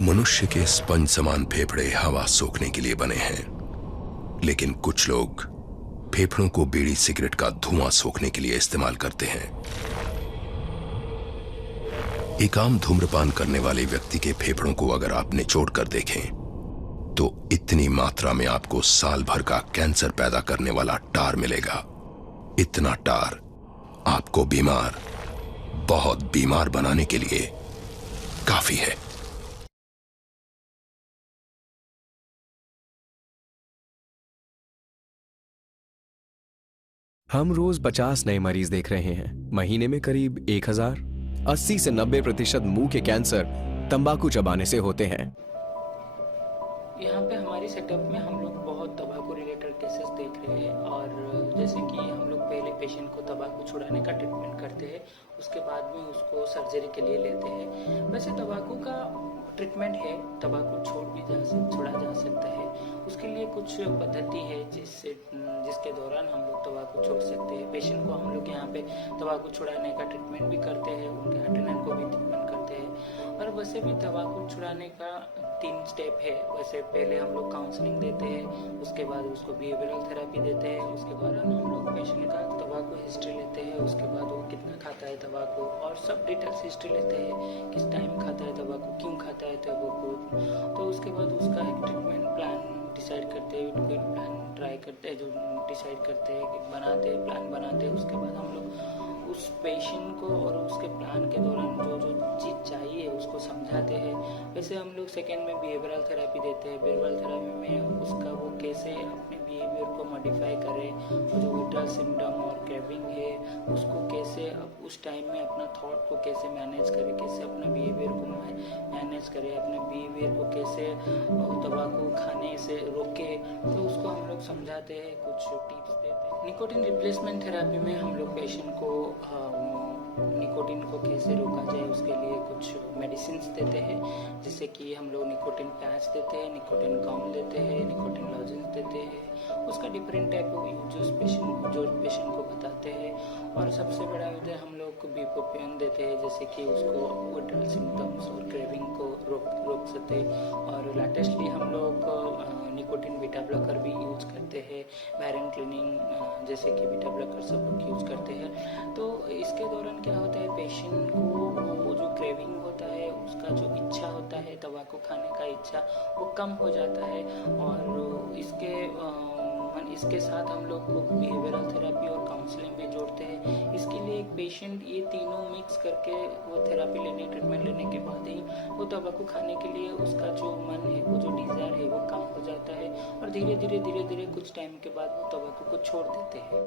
मनुष्य के स्पंज समान फेफड़े हवा सोखने के लिए बने हैं, लेकिन कुछ लोग फेफड़ों को बीड़ी सिगरेट का धुआं सोखने के लिए इस्तेमाल करते हैं। एक आम धूम्रपान करने वाले व्यक्ति के फेफड़ों को अगर आप निचोड़ कर देखें तो इतनी मात्रा में आपको साल भर का कैंसर पैदा करने वाला टार मिलेगा। इतना टार आपको बीमार, बहुत बीमार बनाने के लिए काफी है। हम रोज 50 नए मरीज देख रहे हैं। महीने में करीब 1000। 80 से 90% मुंह के कैंसर तंबाकू चबाने से होते हैं। यहाँ पे हमारी सेटअप में हम लोग बहुत तंबाकू रिलेटेड केसेस देख रहे हैं। और जैसे कि हम लोग पहले पेशेंट को तंबाकू छुड़ाने का ट्रीटमेंट करते हैं, उसके बाद में उसको सर्जरी के लिए लेते हैं। वैसे तंबाकू का ट्रीटमेंट है, तंबाकू छुड़ा जा सकता है। उसके लिए कुछ पद्धति है जिसके दौरान हम लोग तंबाकू छोड़ सकते हैं। पेशेंट को हम लोग यहाँ पे तंबाकू छुड़ाने का ट्रीटमेंट भी करते हैं, उनके अटेंडेंट को भी ट्रीटमेंट करते हैं। और वैसे भी तंबाकू छुड़ाने का 3 स्टेप है। वैसे पहले हम लोग काउंसलिंग देते हैं, उसके बाद उसको बिहेवियरल थेरेपी देते हैं, उसके बाद हम लोग पेशेंट का तंबाकू हिस्ट्री लेते हैं, उसके बाद वो कितना खाता है तंबाकू और सब डिटेल्स हिस्ट्री लेते हैं, किस टाइम खाता है तंबाकू, क्यों खाता है तंबाकू। तो उसके बाद उसका एक ट्रीटमेंट प्लान डिसाइड करते हैं, कोई प्लान ट्राई करते हैं, जो डिसाइड करते हैं, बनाते हैं, प्लान बनाते हैं। उसके बाद हम लोग उस पेशेंट को और उसके प्लान के दौरान जो जो चीज़ चाहिए उसको समझाते हैं। वैसे हम लोग सेकेंड में बिहेवियरल थेरेपी देते हैं। बिहेवियरल थेरेपी में उसका वो कैसे अपने बिहेवियर को मॉडिफाई करे, जो विड्रॉल सिम्टम और क्रेविंग है उसको कैसे अब उस टाइम में अपना थॉट को कैसे मैनेज करे, कैसे अपना बिहेवियर को मैनेज करे, अपने बिहेवियर को कैसे तंबाकू खाने से रोके। तो उसको हम लोग समझाते हैं, कुछ टिप्स देते हैं। निकोटिन रिप्लेसमेंट थेरेपी में हम लोग पेशेंट को निकोटिन को कैसे रोका जाए उसके लिए कुछ मेडिसिन देते हैं, जैसे कि हम लोग निकोटिन पैच देते हैं, निकोटिन गम देते हैं, निकोटिन लॉजेंस देते हैं। उसका डिफरेंट टाइप ऑफ यूज जो पेशेंट को बताते हैं। और सबसे बड़ा है हम लोग को बुप्रोपियन देते हैं, जैसे कि उसको विड्रॉल सिम्टम्स और क्रेविंग को रोक सके। और लेटेस्टली हम लोग निकोटिन बीटा ब्लॉकर भी यूज करते हैं, बैरन क्लीनिंग जैसे कि बीटा ब्लॉकर सब लोग यूज करते हैं। तो इसके दौरान क्या होता है, पेशेंट को वो जो क्रेविंग होता है, उसका जो इच्छा होता है तंबाकू खाने का इच्छा, वो कम हो जाता है। और इसके साथ हम लोग को बिहेवियरल थेरेपी और काउंसलिंग भी जोड़ते हैं। इसके लिए एक पेशेंट ये तीनों मिक्स करके वो थेरेपी लेने, ट्रीटमेंट लेने के बाद ही वो तंबाकू खाने के लिए उसका जो मन है, वो जो डिज़ायर है वो कम हो जाता है। और धीरे धीरे कुछ टाइम के बाद वो तंबाकू को छोड़ देते हैं।